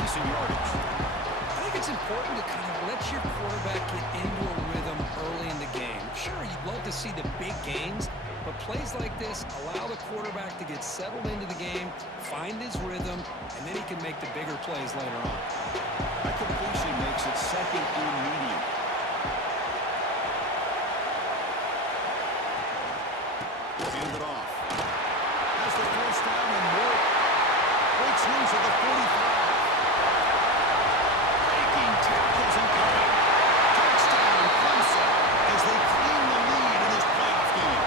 decent yardage. I think it's important to kind of let your quarterback get into a rhythm early in the game. Sure, you'd love to see the big gains, but plays like this allow the quarterback to get settled into the game, find his rhythm, and then he can make the bigger plays later on. That completion makes it second and medium. Hand it off. Has the first down and more. Breaks loose at the 45. Breaking tackles and coming. Touchdown, Clemson, as they claim the lead in this playoff game.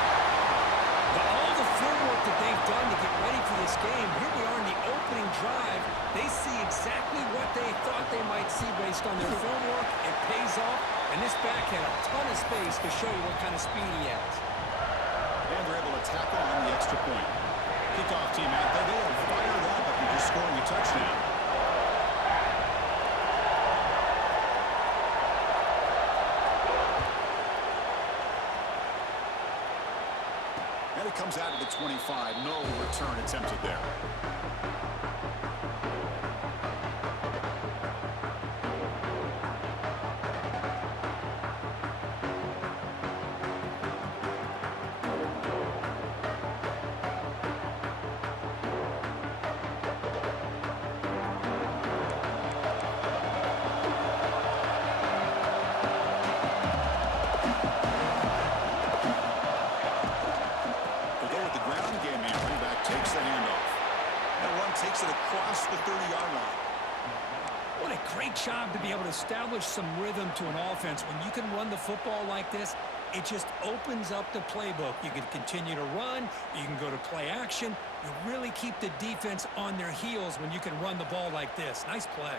All the footwork that they've done to get ready for this game, here we are in the opening drive. They see exactly what they thought they might see based on their film work. It pays off, and this back had a ton of space to show you what kind of speed he has. And they're able to tackle on the extra point. Kickoff team out there. They are fired up after just scoring a touchdown. And it comes out of the 25. No return attempted there. Across the 30-yard line. What a great job to be able to establish some rhythm to an offense. When you can run the football like this, it just opens up the playbook. You can continue to run. You can go to play action. You really keep the defense on their heels when you can run the ball like this. Nice play.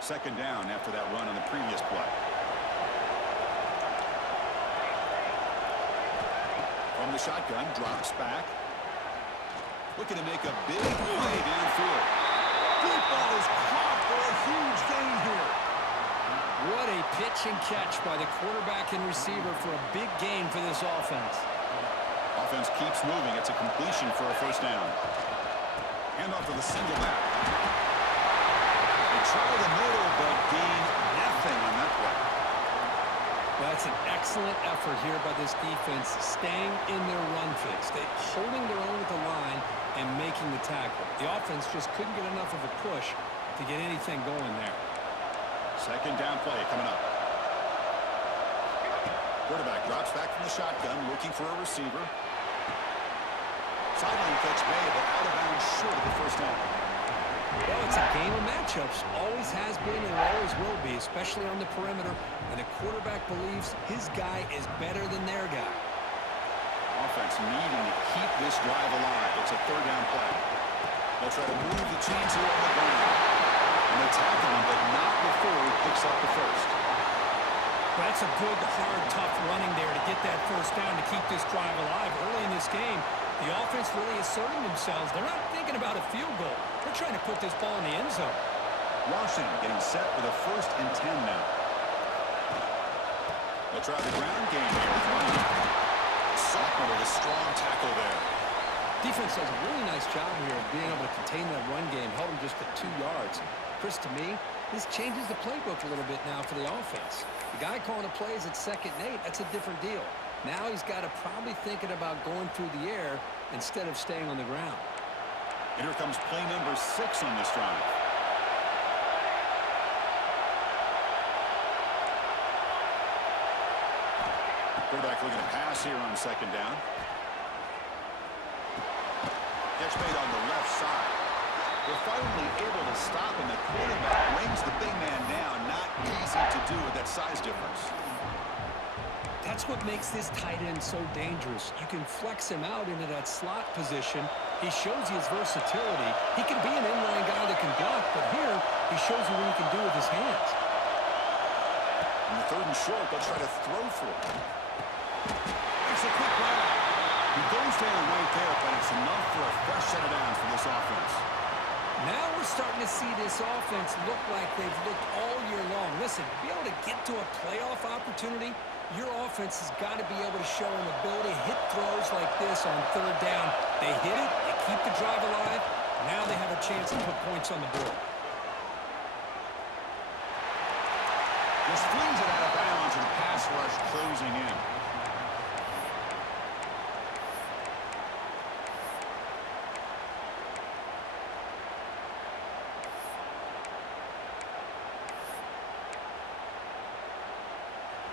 Second down after that run on the previous play. From the shotgun, drops back. Looking to make a big play downfield. Deep ball is caught for a huge gain here. What a pitch and catch by the quarterback and receiver for a big gain for this offense. Offense keeps moving. It's a completion for a first down. Hand off to the single back. They try the middle, but gain nothing on that play. That's an excellent effort here by this defense, staying in their run fix. They're holding their own at the line and making the tackle. The offense just couldn't get enough of a push to get anything going there. Second down play coming up. Quarterback drops back from the shotgun, looking for a receiver. Sideline catch made, but out of bounds short of the first down. Well, it's a game of matchups. Always has been and always will be, especially on the perimeter. And the quarterback believes his guy is better than their guy. Offense needing to keep this drive alive. It's a third down play. They'll try to move the chains here on the ground. And they tackle him, but not before he picks up the first. That's a good, hard, tough running there to get that first down to keep this drive alive. Early in this game, the offense really asserting themselves. They're not thinking about a field goal. They're trying to put this ball in the end zone. Washington getting set with a 1st and 10 now. They'll try the ground game here. Sophomore with a strong tackle there. Defense does a really nice job here of being able to contain that run game, held him just to 2 yards. Chris, to me, this changes the playbook a little bit now for the offense. The guy calling the plays at 2nd and 8, that's a different deal. Now he's got to probably thinking about going through the air instead of staying on the ground. And here comes play number 6 on this drive. Quarterback looking to pass here on 2nd down. Catch made on the left side. They're finally able to stop him. The quarterback brings the big man down. Not easy to do with that size difference. That's what makes this tight end so dangerous. You can flex him out into that slot position. He shows you his versatility. He can be an inline guy that can block, but here he shows you what he can do with his hands. In the 3rd and short, they'll try to throw for it. Makes a quick run. He goes down right there, but it's enough for a fresh set of downs for this offense. Now we're starting to see this offense look like they've looked all year long. Listen, to be able to get to a playoff opportunity, your offense has got to be able to show an ability to hit throws like this on 3rd down. They hit it, you keep the drive alive. Now they have a chance to put points on the board. Just flings it out of bounds and pass rush closing in.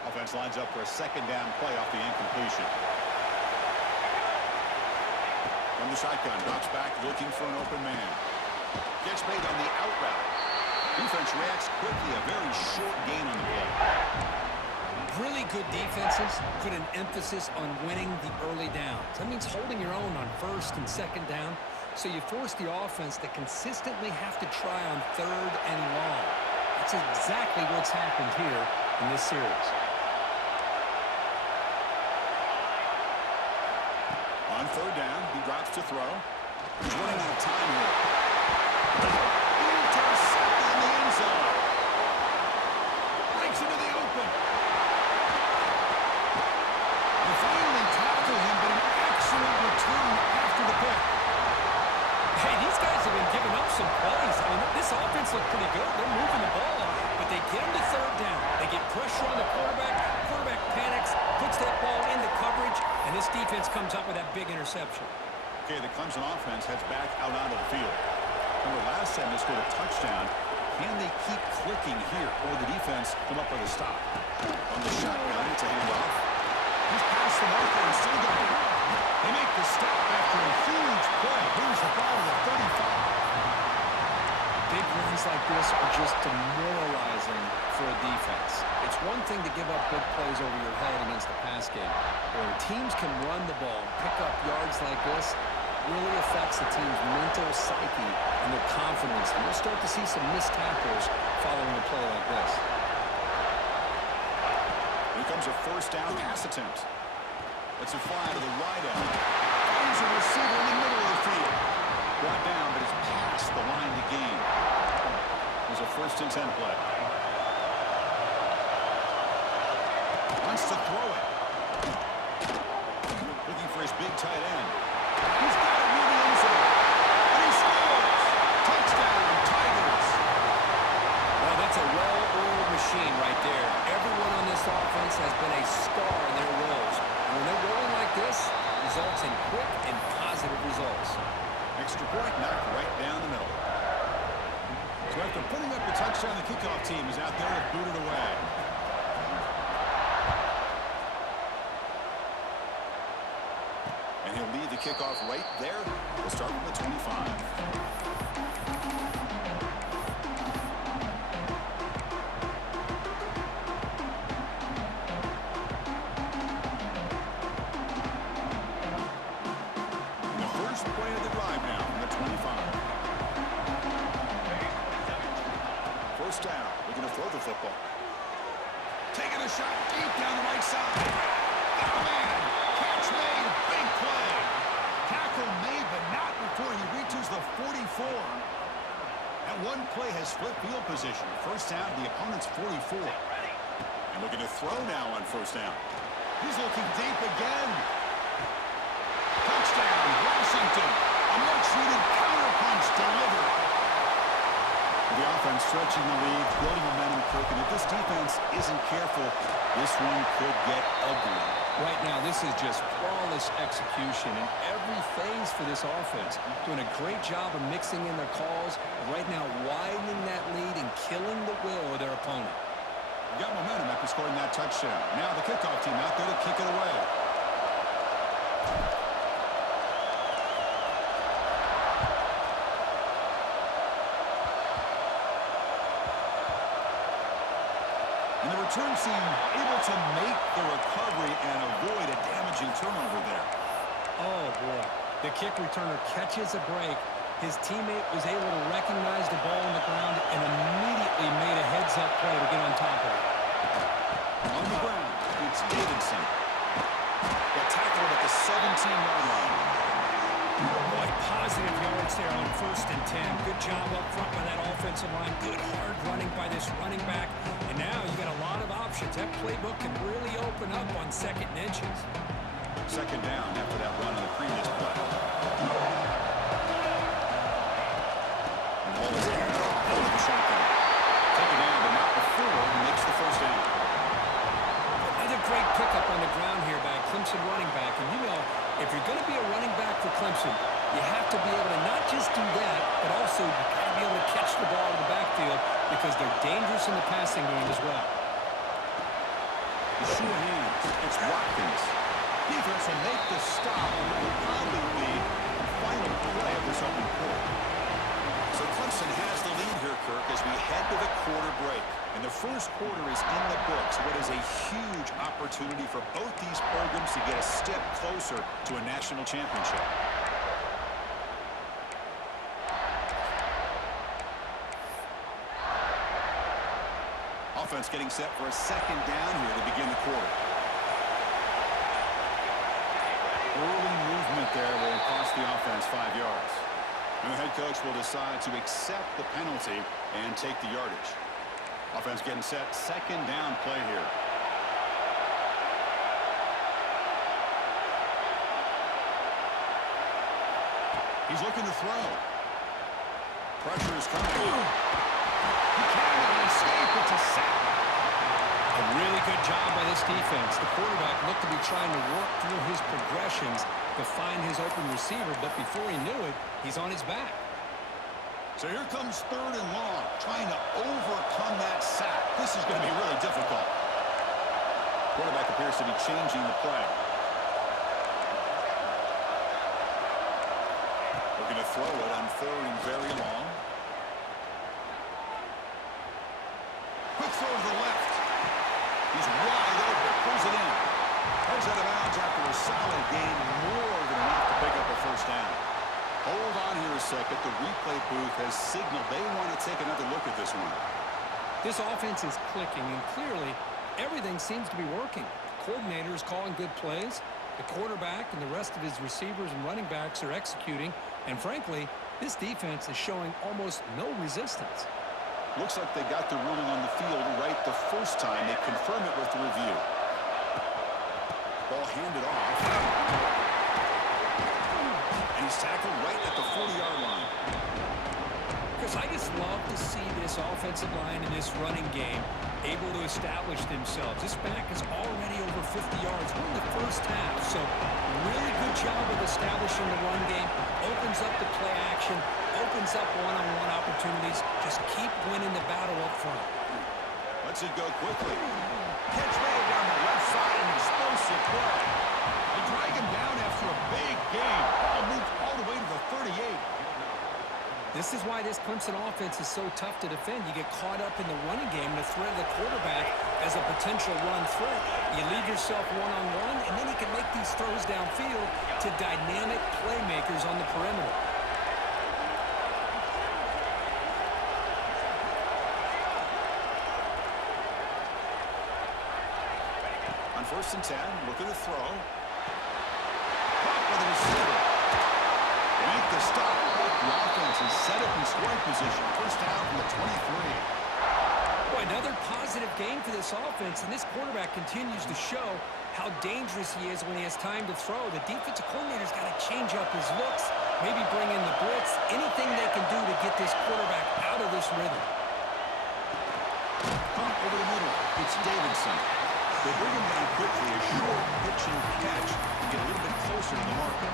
Offense lines up for a second down play off the incompletion. From the shotgun, drops back looking for an open man. Gets made on the out route. Defense reacts quickly, a very short gain on the play. Really good defenses put an emphasis on winning the early downs. That means holding your own on first and second down, so you force the offense to consistently have to try on third and long. That's exactly what's happened here in this series. On third down, he drops to throw. He's running out of time here. Intercepted in the end zone. Breaks into the open. They finally tackle him, but an excellent return after the pick. Hey, these guys have been giving up some plays. I mean, this offense looked pretty good. They're moving the ball, but they get him to third down. They get pressure on the quarterback. Quarterback panics, puts that ball into coverage, and this defense comes up with that big interception. Okay, the Clemson offense heads back out onto the field. Remember, last time they scored a touchdown. Can they keep clicking here, or the defense come up with a stop? On the shotgun, it's a handoff. He's past the marker and still going. They make the stop after a huge play. Brings the ball to the 35. Big runs like this are just demoralizing for a defense. It's one thing to give up big plays over your head against the pass game. When teams can run the ball, pick up yards like this, really affects the team's mental psyche and their confidence. And you'll start to see some missed tackles following a play like this. Here comes a first down pass attempt. It's a fly to the wide end. Finds a receiver in the middle of the field. Brought down, but it's past the line to gain. There's a 1st and 10 play. Wants to throw it. Looking for his big tight end. He's got it near the end zone. And he scores! Touchdown, Tigers! Well, that's a well-oiled machine right there. Everyone on this offense has been a star in their roles. And when they're rolling like this, results in quick and positive results. Extra point knocked right down the middle. So after putting up the touchdown, the kickoff team is out there to boot it away. And he'll lead the kickoff right there. We'll start with the 25. Down. We're going to throw the football. Taking a shot deep down the right side. Got a man. Catch made. Big play. Tackle made, but not before he reaches the 44. That one play has split field position. First down, the opponent's 44. And looking to throw now on first down. He's looking deep again. Touchdown, Washington. A much-needed counterpunch delivered. The offense stretching the lead, building momentum quick, and if this defense isn't careful, this one could get ugly. Right now, this is just flawless execution in every phase for this offense. Doing a great job of mixing in their calls, right now widening that lead and killing the will of their opponent. Got momentum after scoring that touchdown. Now the kickoff team out there to kick it away. And the return team able to make the recovery and avoid a damaging turnover there. Oh, boy. The kick returner catches a break. His teammate was able to recognize the ball on the ground and immediately made a heads-up play to get on top of it. On the ground, it's Davidson. Got tackled at the 17-yard line. Boy, positive yards there on 1st and 10. Good job up front by that offensive line. Good hard running by this running back. And now you got a lot of options. That playbook can really open up on 2nd and inches. Second down after that run on the previous play. And, you know, if you're going to be a running back for Clemson, you have to be able to not just do that, but also you got to be able to catch the ball in the backfield because they're dangerous in the passing game as well. The shoe hands. It's Watkins. Defense will make the stop on what will probably be the final play of this open quarter. So Clemson has the lead here, Kirk, as we head to the quarter break. And the first quarter is in the books. What is a huge opportunity for both these programs to get a step closer to a national championship. Offense getting set for a second down here to begin the quarter. Early movement there will cost the offense 5 yards. And the head coach will decide to accept the penalty and take the yardage. Offense getting set, second down play here. He's looking to throw. Pressure is coming. He cannot escape. It's a sack. A really good job by this defense. The quarterback looked to be trying to work through his progressions to find his open receiver, but before he knew it, he's on his back. So here comes third and long, trying to overcome that sack. This is going to be really difficult. Quarterback appears to be changing the play. Looking to throw it on third and very long. Quick throw to the left. He's wide open, pulls it in. Heads out of bounds after a solid gain, more than enough to pick up a first down. Hold on here a second. The replay booth has signaled they want to take another look at this one. This offense is clicking, and clearly everything seems to be working. The coordinator is calling good plays. The quarterback and the rest of his receivers and running backs are executing. And frankly, this defense is showing almost no resistance. Looks like they got the ruling on the field right the first time. They confirm it with the review. Ball handed off. And he's tackled right at the 40-yard line. Because I just love to see this offensive line in this running game able to establish themselves. This back is already over 50 yards. We're in the first half, so really good job of establishing the run game. Opens up the play action, opens up one-on-one opportunities. Just keep winning the battle up front. Lets it go quickly. Catch made down the left side, and explosive play. They drag him down after a big gain. Ball moved all the way to the 38. This is why this Clemson offense is so tough to defend. You get caught up in the running game, the threat of the quarterback as a potential run threat. You leave yourself one-on-one, and then you can make these throws downfield to dynamic playmakers on the perimeter. On 1st and 10, looking to throw. Caught by the receiver. They make the stop. The offense is set up in scoring position. First down from the 23. Boy, another positive game for this offense, and this quarterback continues to show how dangerous he is when he has time to throw. The defensive coordinator's got to change up his looks, maybe bring in the blitz, anything they can do to get this quarterback out of this rhythm. Pump over the middle. It's Davidson. They bring him down quickly. A short pitch and catch to get a little bit closer to the marker.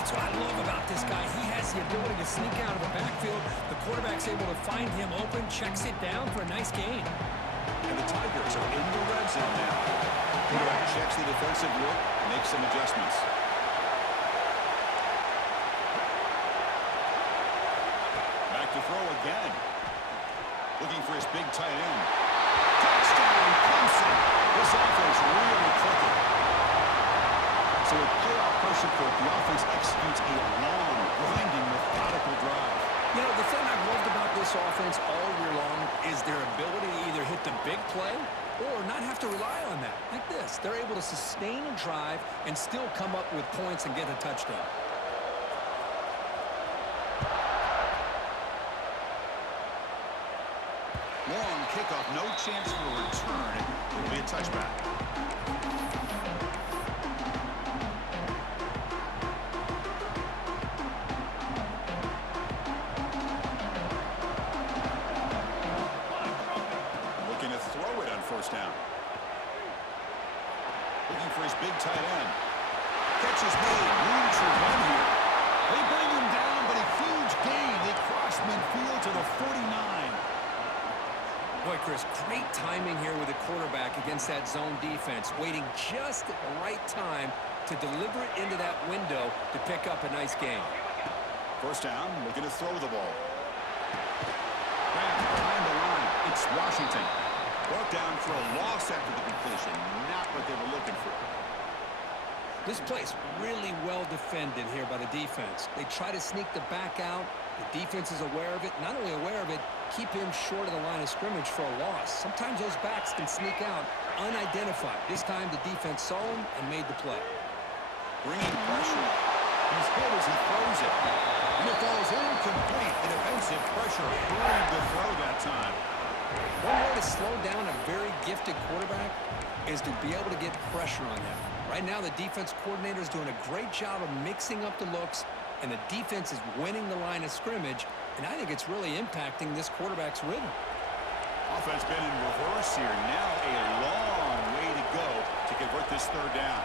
That's what I love about this guy. He has the ability to sneak out of the backfield. The quarterback's able to find him open, checks it down for a nice gain. And the Tigers are in the red zone now. Quarterback checks the defensive look, makes some adjustments. Back to throw again. Looking for his big tight end. Touchdown, Clemson. This offense really clicking. So with playoff pressure, the offense executes a long, grinding, methodical drive. You know, the thing I've loved about this offense all year long is their ability to either hit the big play or not have to rely on that. Like this. They're able to sustain a drive and still come up with points and get a touchdown. Long kickoff, no chance for a return. It will be a touchback. Looking to throw it on 1st down. Looking for his big tight end. catch is made. Room to run here. They bring him down, but a huge gain. They cross midfield to the 49. Boy, Chris, great timing here with the quarterback against that zone defense, waiting just at the right time to deliver it into that window to pick up a nice gain. First down, looking to throw the ball. Back behind the line, it's Washington. Brought down for a loss after the completion. Not what they were looking for. This play's really well defended here by the defense. They try to sneak the back out. The defense is aware of it. Not only aware of it, keep him short of the line of scrimmage for a loss. Sometimes those backs can sneak out unidentified. This time the defense saw him and made the play. Bringing pressure. He's hit as he throws it. And it falls incomplete. The defensive pressure hurried the throw that time. One way to slow down a very gifted quarterback is to be able to get pressure on him. Right now, the defense coordinator is doing a great job of mixing up the looks, and the defense is winning the line of scrimmage, and I think it's really impacting this quarterback's rhythm. Offense been in reverse here. Now a long way to go to convert this third down.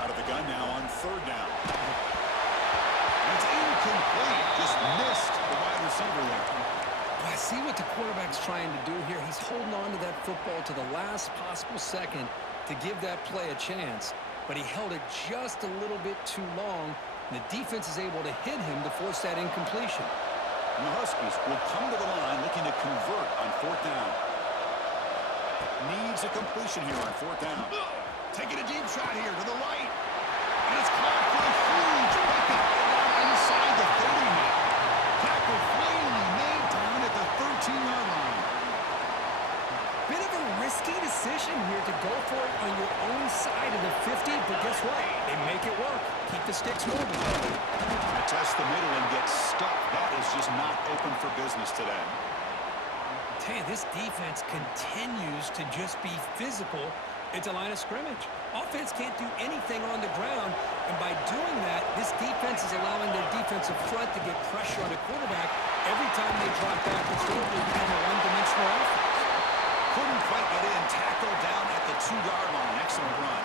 Out of the gun now on third down. And it's incomplete. Just missed the wide receiver there. I see what the quarterback's trying to do here. He's holding on to that football to the last possible second to give that play a chance, but he held it just a little bit too long. The defense is able to hit him to force that incompletion. And the Huskies will come to the line looking to convert on fourth down. Needs a completion here on fourth down. Taking a deep shot here to the right. And it's caught for a huge bucket. Inside the 30 now. Tackle finally made down at the 13-yard line. Bit of a risky decision here to go for it on your own side of the 50, but guess what? They make it work. Keep the sticks moving. To test the middle and get stuck. That is just not open for business today. Tell you, this defense continues to just be physical at the line of scrimmage. Offense can't do anything on the ground, and by doing that, this defense is allowing their defensive front to get pressure on the quarterback. Every time they drop back the field, they become a one-dimensional offense. Couldn't quite get in. Tackle down at the 2-yard line. Excellent run.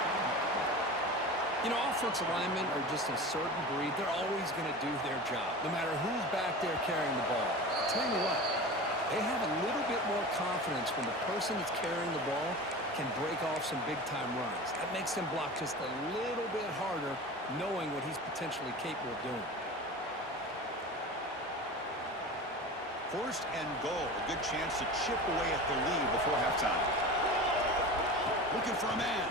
You know, offensive linemen are just a certain breed. They're always going to do their job, no matter who's back there carrying the ball. I'll tell you what, they have a little bit more confidence when the person that's carrying the ball can break off some big-time runs. That makes them block just a little bit harder, knowing what he's potentially capable of doing. First and goal. A good chance to chip away at the lead before halftime. Looking for a man.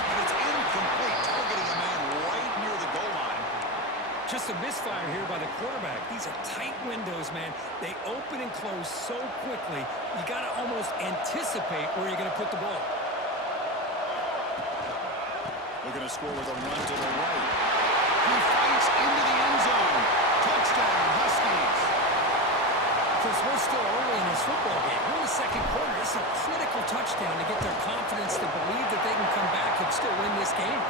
And it's incomplete. Targeting a man right near the goal line. Just a misfire here by the quarterback. These are tight windows, man. They open and close so quickly, you got to almost anticipate where you're going to put the ball. Looking to score with a run to the right. He fights into the end zone. Touchdown, Huskies. Chris, we're still early in this football game. We're in the second quarter. It's a critical touchdown to get their confidence to believe that they can come back and still win this game.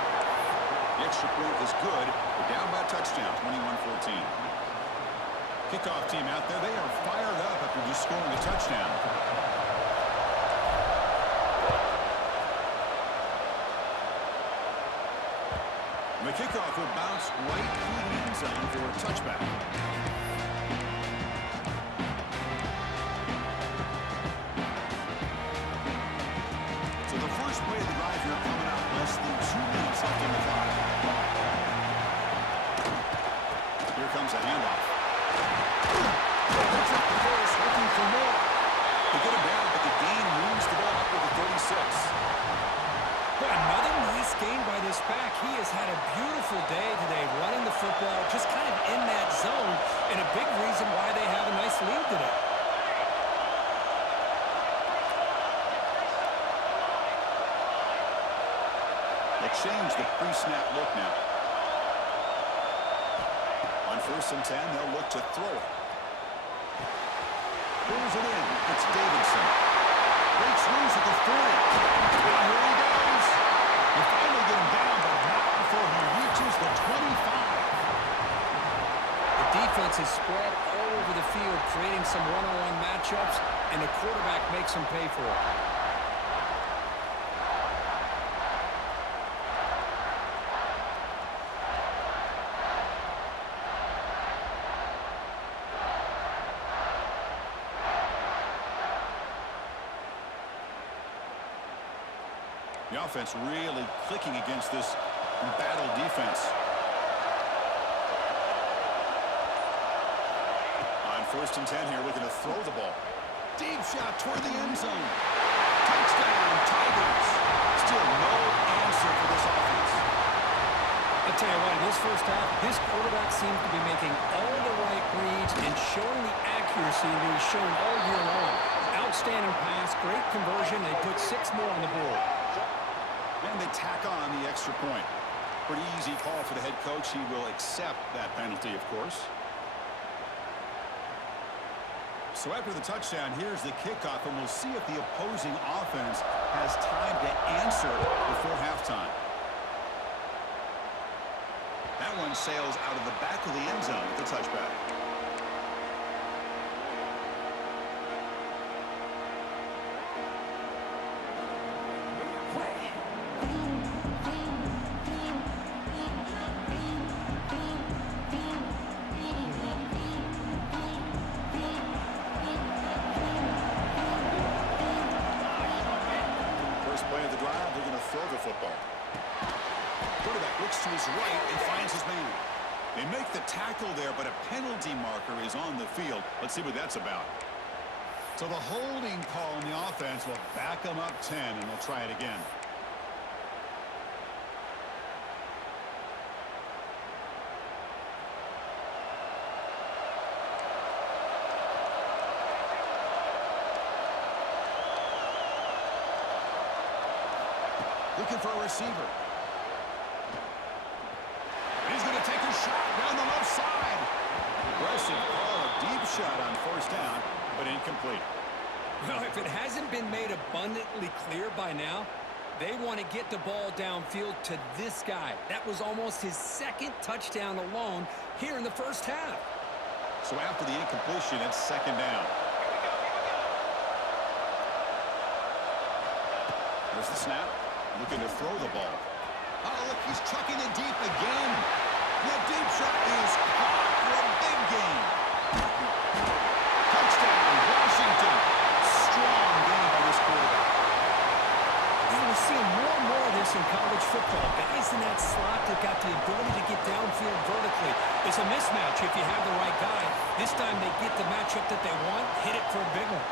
The extra point is good. We're down by a touchdown, 21-14. Kickoff team out there. They are fired up after just scoring a touchdown. And the kickoff will bounce right through the end zone for a touchback. So the first play of the drive here coming up. Less than 2 minutes left on the clock. Here comes a handoff. Looks like the Bears looking for more. They get him down, but the gain moves the ball up to the 36. Boy, another nice game by this back. He has had a beautiful day today running the football, just kind of in that zone, and a big reason why they have a nice lead today. They'll change the pre-snap look now. On 1st and 10, they'll look to throw it. Pulls it in. It's Davidson. Breaks loose at the 40. And here he goes. You finally get him down, but not before he reaches the 25. The defense is spread all over the field, creating some one-on-one matchups, and the quarterback makes them pay for it. offense really clicking against this embattled defense. On 1st and 10 here, looking to throw the ball. Deep shot toward the end zone. Touchdown, Tigers. Still no answer for this offense. I'll tell you what, in this first half, this quarterback seems to be making all the right reads and showing the accuracy that he's shown all year long. Outstanding pass, great conversion. They put 6 more on the board. And they tack on the extra point. Pretty easy call for the head coach. He will accept that penalty, of course. So after the touchdown, here's the kickoff, and we'll see if the opposing offense has time to answer before halftime. That one sails out of the back of the end zone with the touchback. Play of the drive, they're going to throw the football. Quarterback looks to his right and finds his man. They make the tackle there, but a penalty marker is on the field. Let's see what that's about. So the holding call on the offense will back them up 10, and they'll try it again. Looking for a receiver. He's going to take a shot down the left side. Aggressive call, a deep shot on 1st down, but incomplete. Well, if it hasn't been made abundantly clear by now, they want to get the ball downfield to this guy. That was almost his 2nd touchdown alone here in the first half. So after the incompletion, it's 2nd down. There's the snap. Looking to throw the ball. Oh, look, he's chucking it deep again. The deep shot is caught for a big gain. Touchdown, Washington. Strong game by this quarterback. Yeah, we're seeing more and more of this in college football. Guys in that slot that got the ability to get downfield vertically. It's a mismatch if you have the right guy. This time they get the matchup that they want, hit it for a big one.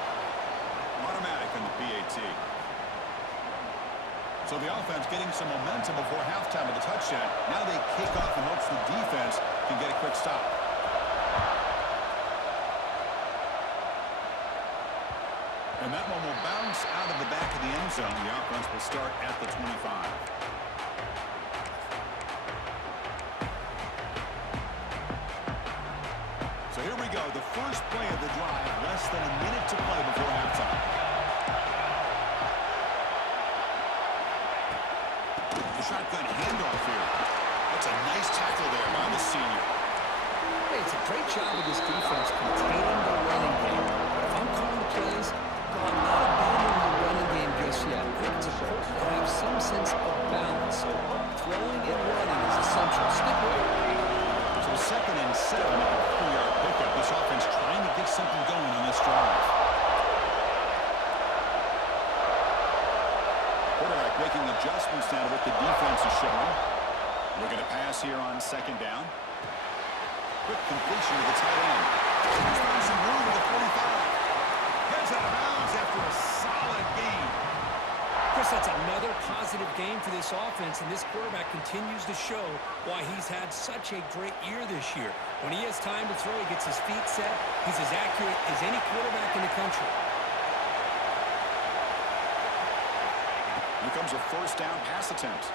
Automatic in the PAT. So the offense getting some momentum before halftime of the touchdown. Now they kick off in hopes the defense can get a quick stop. And that one will bounce out of the back of the end zone. The offense will start at the 25. So here we go. The first play of the drive. Less than a minute to play before halftime. Shotgun handoff here. That's a nice tackle there by the senior. Hey, it's a great job of this defense containing the running game. But if I'm calling the plays, I'm not abandoning the running game just yet. I think it's important to have some sense of balance. So throwing and running is essential. Stick with it. So 2nd and 7 at the 3-yard pickup. This offense trying to get something going on this drive. Making adjustments now to what the defense is showing. We're going to pass here on 2nd down. Quick completion to the tight end. He's throwing some room to the 45. Gets out of bounds after a solid game. Chris, that's another positive game for this offense, and this quarterback continues to show why he's had such a great year this year. When he has time to throw, he gets his feet set. He's as accurate as any quarterback in the country. Here comes a 1st down pass attempt.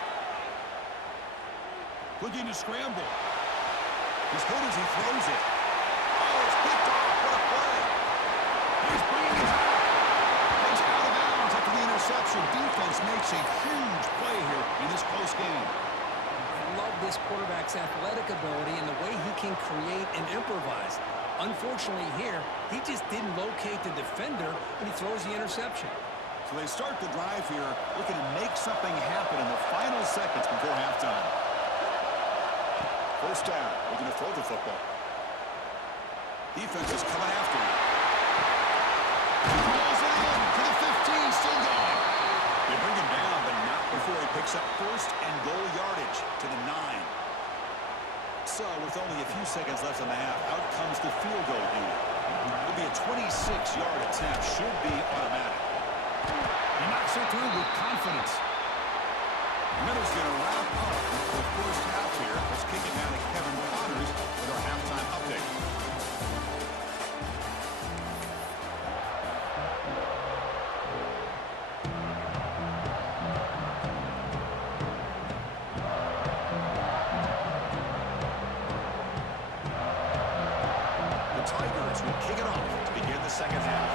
Looking to scramble. He's good as he throws it. Oh, it's picked off. What a play. He's bringing it back. He's out of bounds after the interception. Defense makes a huge play here in this close game. I love this quarterback's athletic ability and the way he can create and improvise. Unfortunately here, he just didn't locate the defender when he throws the interception. So they start the drive here, looking to make something happen in the final seconds before halftime. 1st down, looking to throw the football. Defense is coming after him. He pulls it in to the 15, still going. They bring him down, but not before Picks up first and goal yardage to the 9. So, with only a few seconds left in the half, out comes the field goal unit. It'll be a 26-yard attempt. Should be automatic. He knocks it through with confidence. And that is going to wrap up the first half here. Let's kick it now to Kevin Connors with our halftime update. The Tigers will kick it off to begin the second half.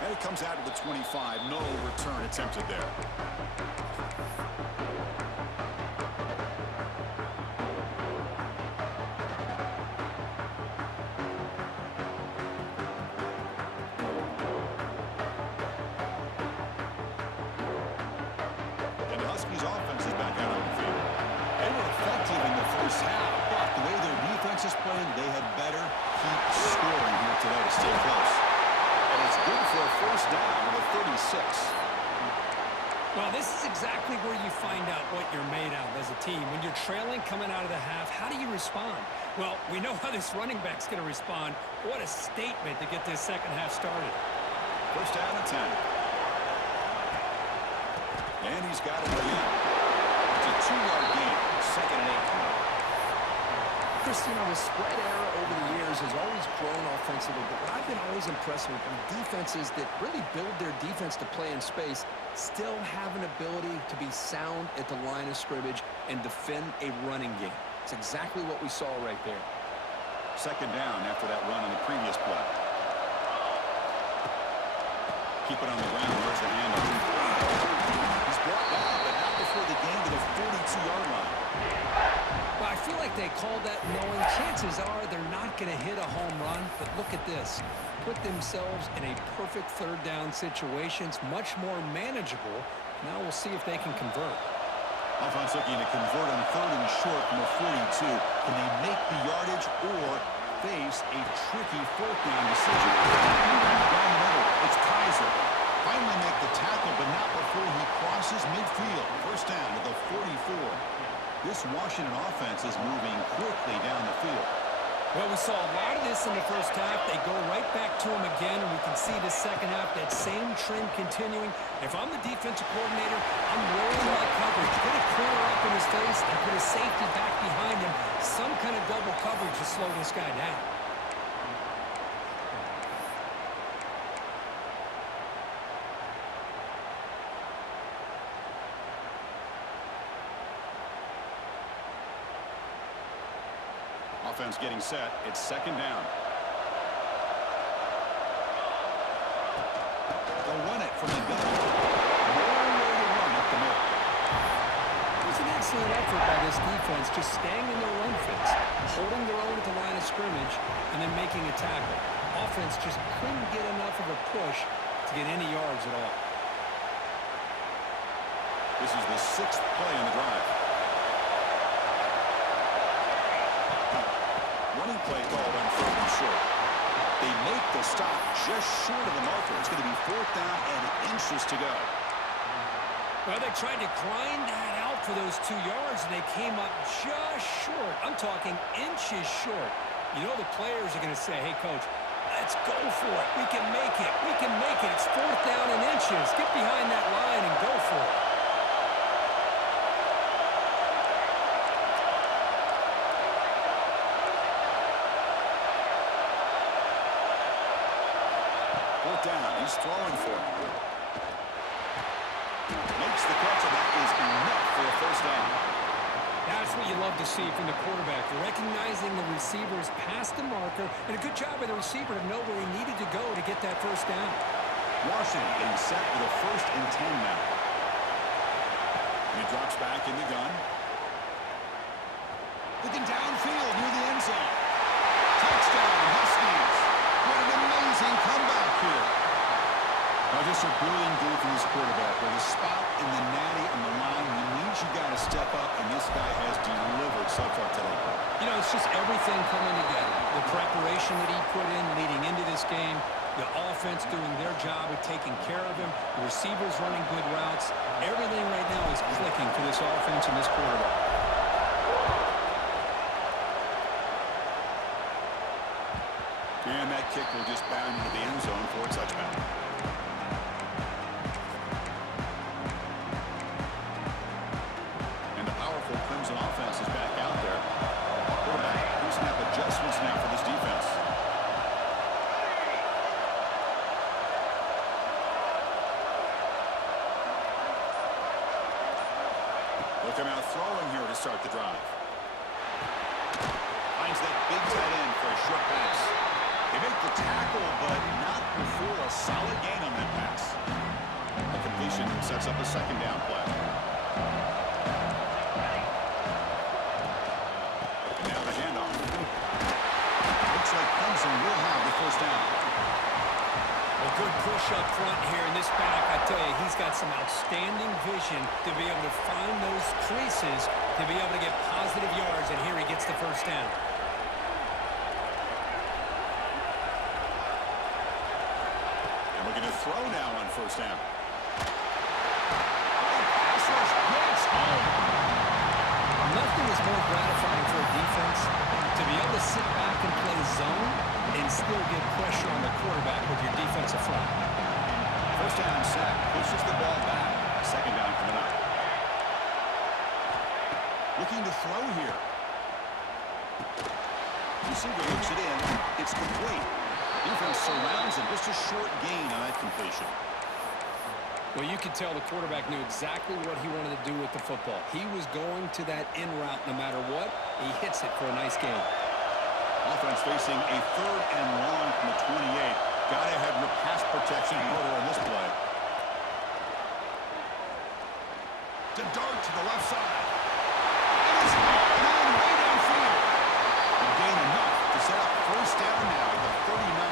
And it comes out of the 25. No return attempted there. And the Huskies offense is back out on the field. They were effective in the first half, but the way their defense is playing, they had better keep scoring here today to stay close. And it's good for a first down with a 36. Well, this is exactly where you find out what you're made of as a team. When you're trailing coming out of the half, how do you respond? Well, we know how this running back's going to respond. What a statement to get this second half started. First down and 10. And he's got it again. It's a 2-yard gain. Second and 8. Christian, the spread era over the years has always grown offensively, but what I've been always impressed with are defenses that really build their defense to play in space, still have an ability to be sound at the line of scrimmage and defend a running game. It's exactly what we saw right there. Second down after that run on the previous play. Keep it on the ground. Where's the handoff? He's brought down, but not before the gain to the 42-yard line. Well, I feel like they called that knowing chances are they're not going to hit a home run, but look at this. Put themselves in a perfect third down situation. It's much more manageable. Now we'll see if they can convert. Offense looking to convert on third and short from the 42. Can they make the yardage or face a tricky fourth down decision? Down the middle, it's Kaiser. Finally make the tackle, but not before he crosses midfield. First down to the 44. This Washington offense is moving quickly down the field. Well, we saw a lot of this in the first half. They go right back to him again, and we can see the second half, that same trend continuing. If I'm the defensive coordinator, I'm rolling my coverage. Put a corner up in his face and put a safety back behind him. Some kind of double coverage to slow this guy down. Offense getting set. It's second down. They'll run it from the gun. Long way to run up the middle. It was an excellent effort by this defense, just staying in their run fence, holding their own at the line of scrimmage, and then making a tackle. Offense just couldn't get enough of a push to get any yards at all. This is the 6th play in the drive. Running play called on third and short. They make the stop just short of the marker. It's going to be fourth down and inches to go. Well, they tried to grind that out for those 2 yards, and they came up just short. I'm talking inches short. You know the players are going to say, hey, coach, let's go for it. We can make it. We can make it. It's fourth down and inches. Get behind that line and go for it. Down. He's throwing for it. Makes the catch, and that is enough for a first down. That's what you love to see from the quarterback, recognizing the receivers past the marker, and a good job by the receiver to know where he needed to go to get that first down. Washington getting set with a 1st and 10 now. And he drops back in the gun. Looking downfield near the end zone. Touchdown, Huskies. What an amazing comeback here. Now just a brilliant game from this quarterback. With a spot in the natty on the line, we need you got to step up, and this guy has delivered so far today. You know, it's just everything coming together. The preparation that he put in leading into this game, the offense doing their job of taking care of him, the receivers running good routes. Everything right now is clicking for this offense and this quarterback. And that kick will just bound into the end zone for a touchdown. And the powerful Clemson offense is back out there. Quarterback, who's going to have adjustments now for this defense. Look him out throwing here to start the drive. Finds that big tight end for a short pass. They make the tackle, but not before a solid gain on that pass. The completion sets up a second down play. Now the handoff. Looks like Clemson will have the first down. A good push up front here in this back. I tell you, he's got some outstanding vision to be able to find those creases, to be able to get positive yards, and here he gets the first down. Looking to throw now on first down. Pass rush gets home. Nothing is more gratifying for a defense to be able to sit back and play zone and still get pressure on the quarterback with your defensive front. First down sack pushes the ball back. Second down coming up. Looking to throw here. Receiver looks it in. It's complete. Defense surrounds him. Just a short gain on that completion. Well, you could tell the quarterback knew exactly what he wanted to do with the football. He was going to that in route no matter what. He hits it for a nice gain. Offense facing a third and long from the 28. Got to have your pass protection in order on this play. To dart to the left side. And it's knocked way downfield. A gain enough to set up first down now at the 39.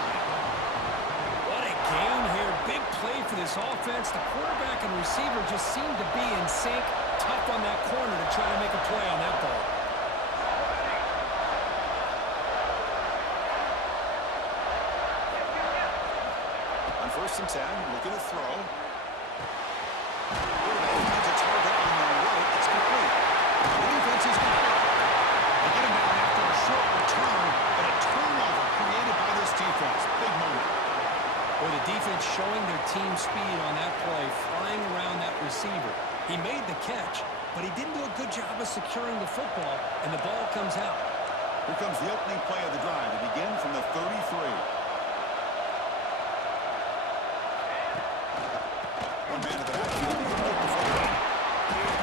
What a gain here. Big play for this offense. The quarterback and receiver just seem to be in sync. Tough on that corner to try to make a play on that ball. On first and 10, looking to throw. Quarterback finds a target on the right. It's complete. The defense is complete. They get him down after a short return, but a turnover created by this defense. Big moment. Or the defense showing their team speed on that play, flying around that receiver. He made the catch, but he didn't do a good job of securing the football, and the ball comes out. Here comes the opening play of the drive to begin from the 33. One man to the backfield.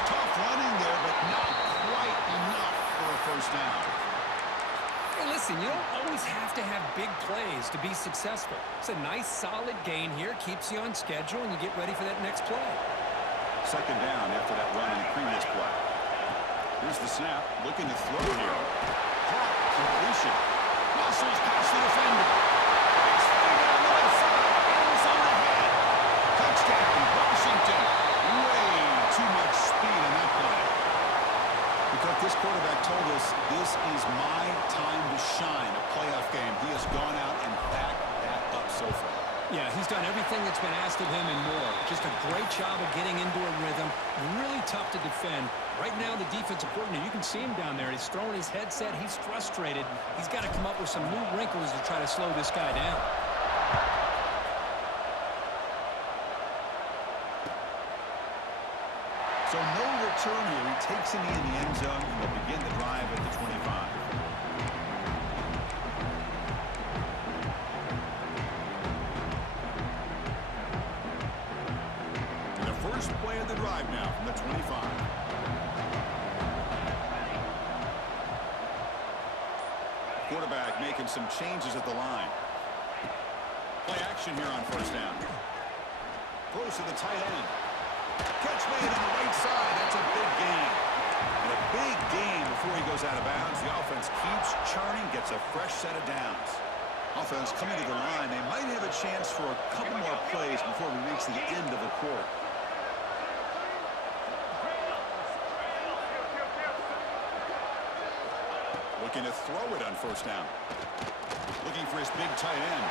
Tough running there, but not quite enough for a first down. Hey, listen, you don't always have to have big plays to be successful. It's a nice, solid gain here. Keeps you on schedule, and you get ready for that next play. Second down after that run in the previous play. Here's the snap. Looking to throw here. Caught. Completion. Muscles past the defender. It's faded on the left side. Ends on the head. Touchdown, Washington. Way too much speed on that play. Because this quarterback told us this is my time to shine, a playoff game. He has gone out and backed that up so far. Yeah, he's done everything that's been asked of him and more. Just a great job of getting into a rhythm. Really tough to defend. Right now, the defensive coordinator, you can see him down there. He's throwing his headset. He's frustrated. He's got to come up with some new wrinkles to try to slow this guy down. So no return here. He takes him in the end zone, and they'll begin the drive at the 25. And the first play of the drive now from the 25. Quarterback making some changes at the line. Play action here on first down. Close to the tight end. Catch made on the right side. That's a big gain. And a big gain before he goes out of bounds. The offense keeps churning, gets a fresh set of downs. Offense coming to the line. They might have a chance for a couple more plays before we reach the end of the quarter. looking to throw it on first down. Looking for his big tight end.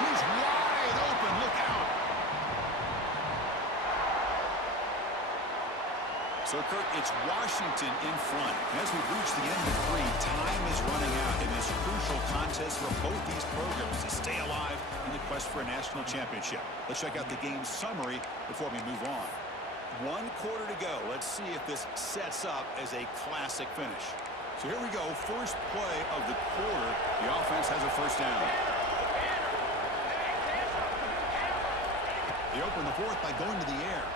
He's wide open. Look out. So, Kirk, it's Washington in front. As we reach the end of 3, time is running out in this crucial contest for both these programs to stay alive in the quest for a national championship. Let's check out the game summary before we move on. 1 quarter to go. Let's see if this sets up as a classic finish. So here we go. First play of the quarter. The offense has a first down. They open the fourth by going to the air.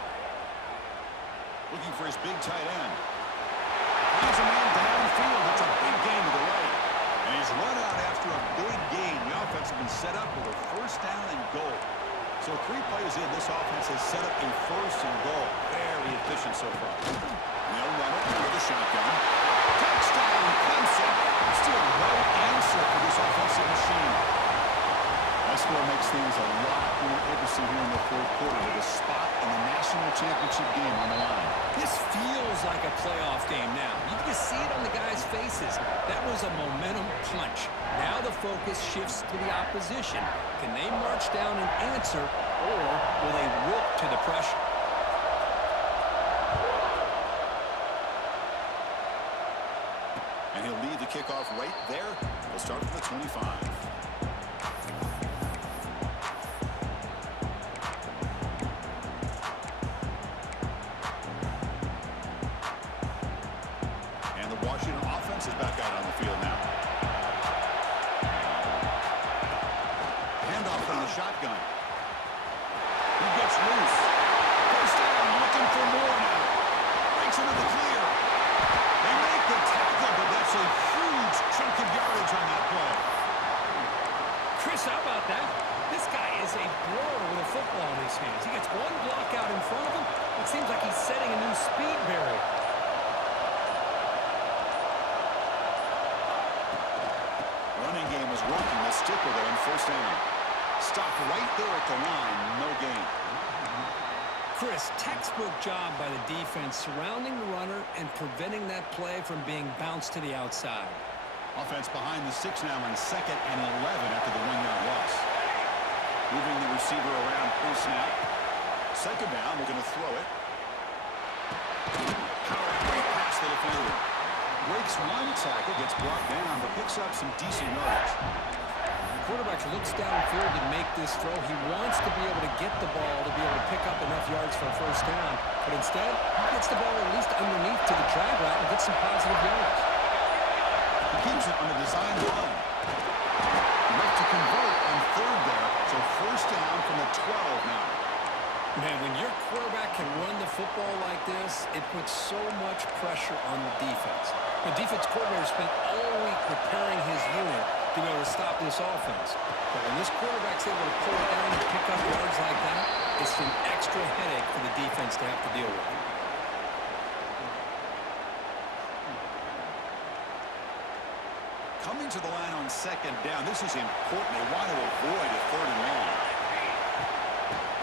Looking for his big tight end. Finds a man downfield. It's a big gain to the right. And he's run out after a big gain. The offense has been set up with a first down and goal. So 3 plays in, this offense has set up a first and goal. Very efficient so far. They'll run it with the shotgun. Touchdown, Clemson. Still no answer for this offensive machine. That score makes things a lot more interesting here in the 4th quarter with a spot in the national championship game on the line. This feels like a playoff game now. You can just see it on the guys' faces. That was a momentum punch. Now the focus shifts to the opposition. Can they march down and answer, or will they wilt to the pressure? And he'll lead the kickoff right there. We'll start from the 25. Washington offense is back out on the field now. Handoff on the shotgun. He gets loose. First down, looking for more now. Breaks into the clear. They make the tackle, but that's a huge chunk of yardage on that play. Chris, how about that? This guy is a blower with a football in his hands. He gets one block out in front of him. It seems like he's setting a new speed barrier. Working the stick with it on first down. Stopped right there at the line. No gain. Chris, textbook job by the defense surrounding the runner and preventing that play from being bounced to the outside. Offense behind the 6 now on 2nd and 11 after the 1-yard loss. Moving the receiver around pre-snap. 2nd down, they're going to throw it. Power, great pass to the fielder. Breaks 1 tackle, gets brought down, but picks up some decent yards. The quarterback looks downfield to make this throw. He wants to be able to get the ball to be able to pick up enough yards for a first down, but instead, he gets the ball at least underneath to the drag route and gets some positive yards. He keeps it on a design run. Enough to convert on 3rd there, so first down from the 12 now. Man, when your quarterback can run the football like this, it puts so much pressure on the defense. The defense coordinator spent all week preparing his unit to be able to stop this offense. But when this quarterback's able to pull it down and pick up yards like that, it's an extra headache for the defense to have to deal with. Coming to the line on 2nd down, this is important. They want to avoid a 3rd and long.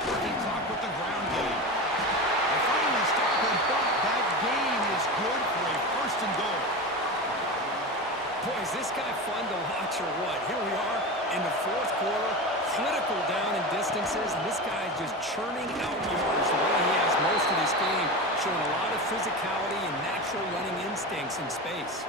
Working clock with the ground game. They finally stop him, but that gain is good for a first and goal. Boy, is this guy fun to watch or what? Here we are in the 4th quarter, critical down in distances, and this guy is just churning out yards the way he has most of this game, showing a lot of physicality and natural running instincts in space.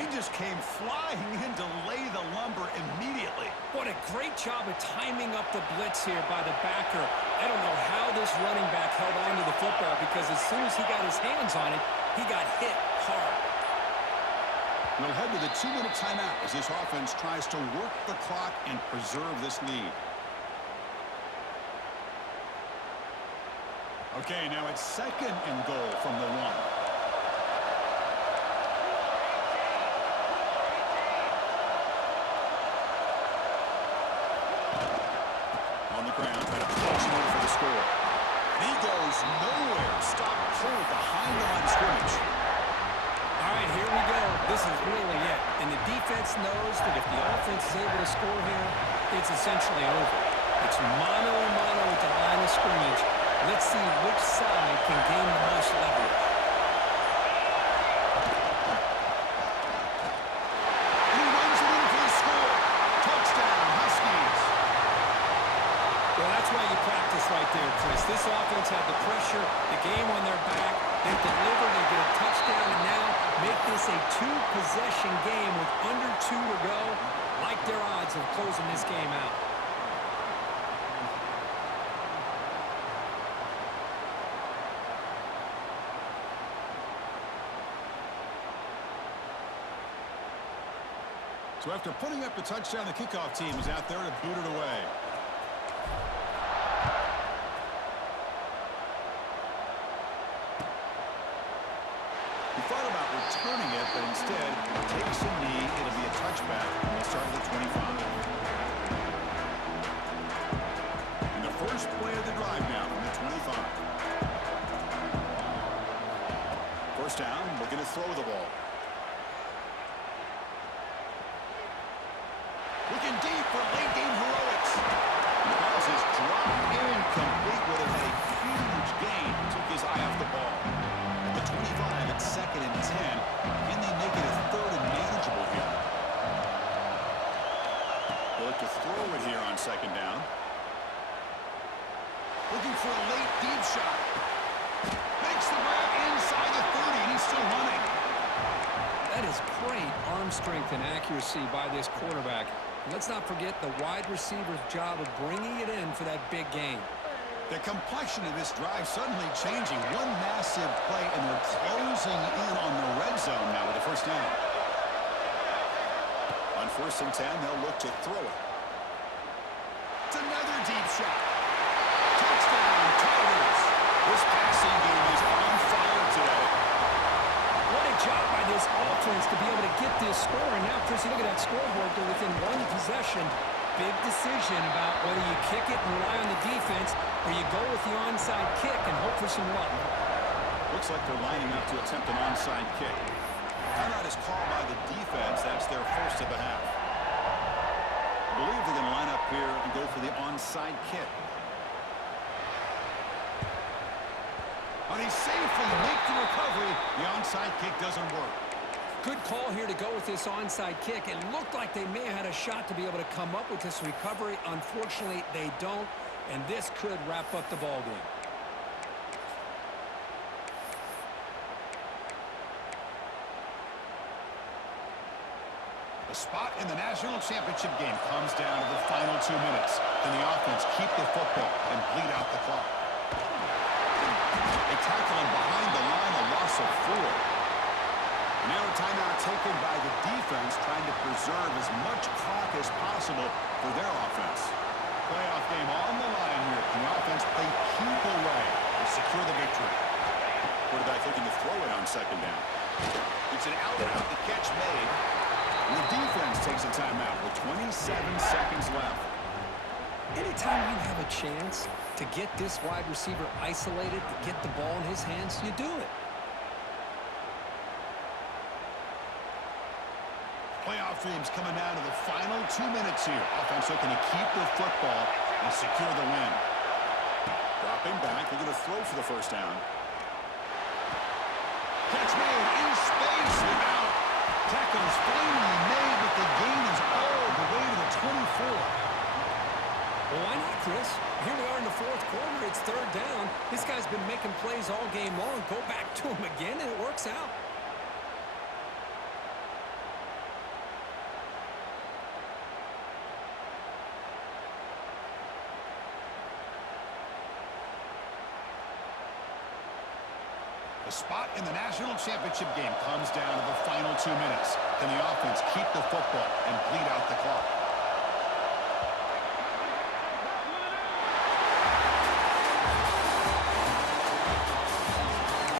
He just came flying in to lay the lumber immediately. What a great job of timing up the blitz here by the backer. I don't know how this running back held on to the football because as soon as he got his hands on it, he got hit hard. We'll head to the 2-minute timeout as this offense tries to work the clock and preserve this lead. Okay, now it's 2nd and goal from the 1. Ground, trying to push one for the score. He goes nowhere. Stop cold behind the line of scrimmage. All right, here we go. This is really it. And the defense knows that if the offense is able to score here, it's essentially over. It's mano a mano at the line of scrimmage. Let's see which side can gain the most leverage. offense had the pressure, the game on their back. They deliver, they get a touchdown, and now make this a two-possession game with under 2 to go. Like their odds of closing this game out. So after putting up a touchdown, the kickoff team is out there to boot it away. He thought about returning it, but instead takes a knee. It'll be a touchback, and they'll start at the 25. And the first play of the drive now from the 25. First down, looking to throw the ball. Looking deep for late-game heroics. The pass is dropped incomplete with a huge gain. Took his eye off the ball. The 25 at 2nd and 10. Can they make it a 3rd and manageable here? They'll look to throw it here on 2nd down. Looking for a late deep shot. Makes the grab inside the 30, and he's still running. That is great arm strength and accuracy by this quarterback. Let's not forget the wide receiver's job of bringing it in for that big game. The complexion of this drive suddenly changing. One massive play, and they're closing in on the red zone now with the first down. On 1st and 10, they'll look to throw it. It's another deep shot. Touchdown, Tigers. This passing game is on fire today. What a job by this offense to be able to get this score. And now, Chris, you look at that scoreboard. They're within 1 possession. Big decision about whether you kick it and rely on the defense or you go with the onside kick and hope for some luck. Looks like they're lining up to attempt an onside kick. Timeout is called by the defense. That's their first of the half. I believe they're going to line up here and go for the onside kick. And he safely makes the recovery. The onside kick doesn't work. Good call here to go with this onside kick. It looked like they may have had a shot to be able to come up with this recovery. Unfortunately, they don't, and this could wrap up the ball game. The spot in the national championship game comes down to the final 2 minutes. Can the offense keep the football and bleed out the clock? They tackle him behind the line, a loss of 4. Now a timeout taken by the defense, trying to preserve as much clock as possible for their offense. Playoff game on the line here. Can the offense play keep away and secure the victory? Quarterback looking to throw it on 2nd down. It's an out and out, the catch made. And the defense takes a timeout with 27 seconds left. Anytime you have a chance to get this wide receiver isolated, to get the ball in his hands, you do it. Playoff dreams coming down to the final 2 minutes here. Offense looking to keep the football and secure the win. Dropping back, looking to throw for the first down. Catch made in space without. Tackles finally made, but the gain is all the way to the 24. Well, why not, Chris? Here we are in the 4th quarter. It's 3rd down. This guy's been making plays all game long. Go back to him again, and it works out. The spot in the national championship game comes down to the final 2 minutes. Can the offense keep the football and bleed out